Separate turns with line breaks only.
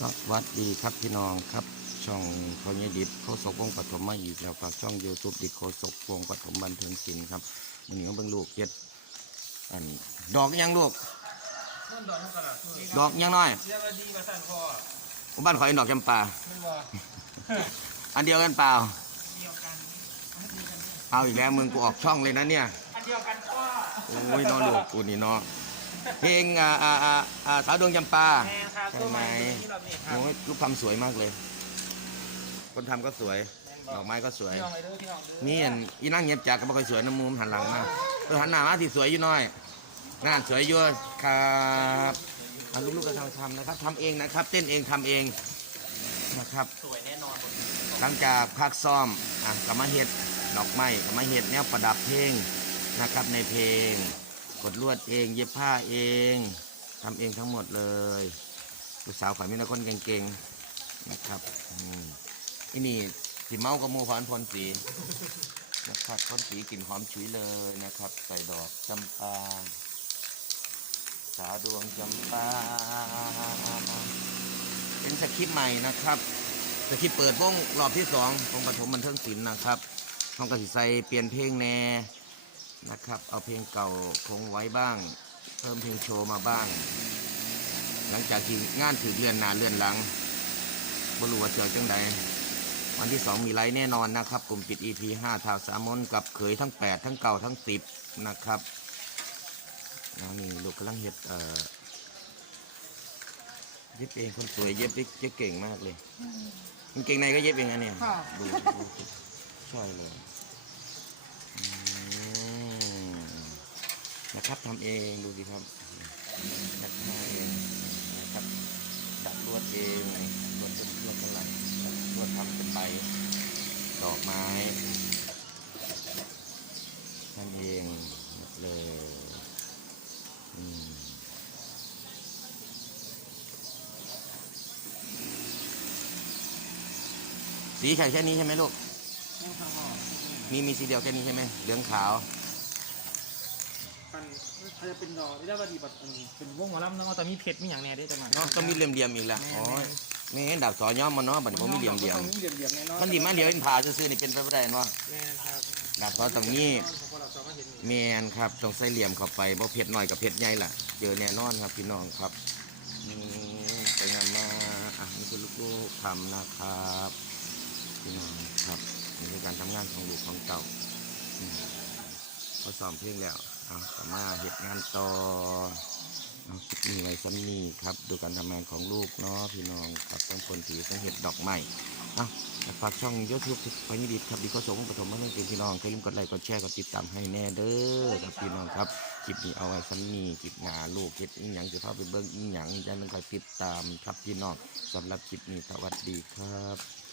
สวัสดีครับพี่น้องครับ ช่องพญดิบโคศกวงศ์ปฐมมาอีกแล้วฝากช่องยูทูบดิบโคศกวงศ์ปฐมบันเทิงศิลป์ครับมันนี้ก็เบิ่งลูกเก็ดอันดอกยังลูก
นั่นดอกทั้งกระดาษ
ดอกยังน้อย
เรียกว่าดีมาสั่นคอ
บ้านข่อยดอกจำปา
มันบ่
อันเดียวกันเปล่า
เดียวกัน
เอาอีกแล้วมึงกูออกช่องเลยนะเนี่ย
อันเดียวกันก็
โอ้ยน้องลูกกูนี่เนาะ เพลงอ่าอ่าอ่าอ่าสาวดวงจำปา
แม่ครับตัวใหม่ที่เราเนี่ยครับ
โอ้ยรูปทำสวยมากเลย คนทำก็สวย ดอกไม้ก็สวย
พี่น้องเลยเด้อพี่น้องเด้อ
นี่อันอีนั่งเงียบจักก็ไม่ค่อยสวยน้ำมุมหันหลังมาเออหันหน้ามาที่สวยอยู่หน้อยงานสวยอยู่ครับเอาลูกๆก็ทำทำนะครับทำเองนะครับ เต้นเองทำเองนะครับ
สวยแน่นอน
หลังจากพักซ้อมอะก็มาเฮ็ดดอกไม้ก็มาเฮ็ดแนวประดับเพลงนะครับในเพลง กดลวดเอง เย็บผ้าเองทำเองทั้งหมดเลยลูกสาวฝ่ายมีแต่คนเก่งๆนะครับอืมอันนี่สีเมากับหมูพรพรสีนะครับพรสีกลิ่นหอมฉุยเลยนะครับ ใส่ดอกจำปาสาดวงจำปาเป็นสคริปต์ใหม่นะครับสคริปต์เปิดวงรอบที่สองวงปฐมบันเทิงศิลป์นะครับห้องกระสิใสเปลี่ยนเพลงแน่ นะครับ เอาเพลงเก่าคงไว้บ้าง เพิ่มเพลงโชว์มาบ้าง หลังจากที่งานถือเลื่อนหนาเลื่อนหลังบรู้ว่าเจอจังใดวันที่สองมีไลฟ์แน่นอนนะครับ กลุ่มปิด EP ห้าทาวสามมนกับเขยทั้งแปดทั้งเก่าทั้งสิบนะครับแล้วนี่ลูกกำลังเห็ดเอ่อเย็บเองคนสวยเย็บได้เย็บเก่งมากเลยกางเกงในก็เย็บเองอันเนี่ยดูดูใช่เลยอืม นะครับทำเองดูสิครับดัดหน้าเองนะครับดัดลวดเองลวดเป็นลวดข้างหลังลวดทำเป็นใบดอกไม้ทำเองหมดเลยอืมสีไข่แค่นี้ใช่ไหมลูก
ยังทำห่อ
มีมีสีเดียวแค่นี้ใช่ไหมเหลืองขาว
มันเขาจะเป็นดอกที่ได้ว่าดีแบบเป็นวงหมอลำเนาะแต่มีเพชรมีอย่างแน่ได้จังหวะ
เนาะต้องมีเหลี่ยมเหลี่ยมๆอีกแล้วอ๋อไม่เห็นดาบสอย่อมมันเนาะบัดนี้ผมมีเหลี่ยมเหลี่ยม
มีเหลี่ยมเหลี่ยมแน่นอน
มันดีมาเหลี่ยมเป็นผ่าซื่อๆนี่เป็นไปไม่ได้เนาะ
แม่ครับ
ดาบสอตรงนี้
พอเราสองก็เห็นนี่
แมนครับต้องใส่เหลี่ยมเข้าไปเพราะเพชรน้อยกับเพชรใหญ่ล่ะเจอแน่นอนครับพี่น้องครับอืมไปงานมาอะนี่คือลูกๆทำนะครับพี่น้องครับนี่คือการทำงานของลูกของเต่าอืมเขาซ้อมเพลงแล้ว เอาต่อมาเหตุงานต่อเอาคลิปนี้ไว้ซ้ำนี้ครับ ดูการทำงานของลูกเนาะพี่น้องครับต้องคนถือต้องเห็ดดอกไม้เอาฝากช่องยูทูบพญิดิบครับดีก็ส่งปฐมมาเรื่องเป็นพี่น้องอย่าลืมกดไลค์กดแชร์กดติดตามให้แน่เด้อครับพี่น้องครับคลิปนี้เอาไว้ซ้ำนี้คลิปหนาลูกเห็ดอีหยังจะเข้าไปเบิ่งอีหยังจะมันคอยติดตามครับพี่น้องสำหรับคลิปนี้สวัสดีครับ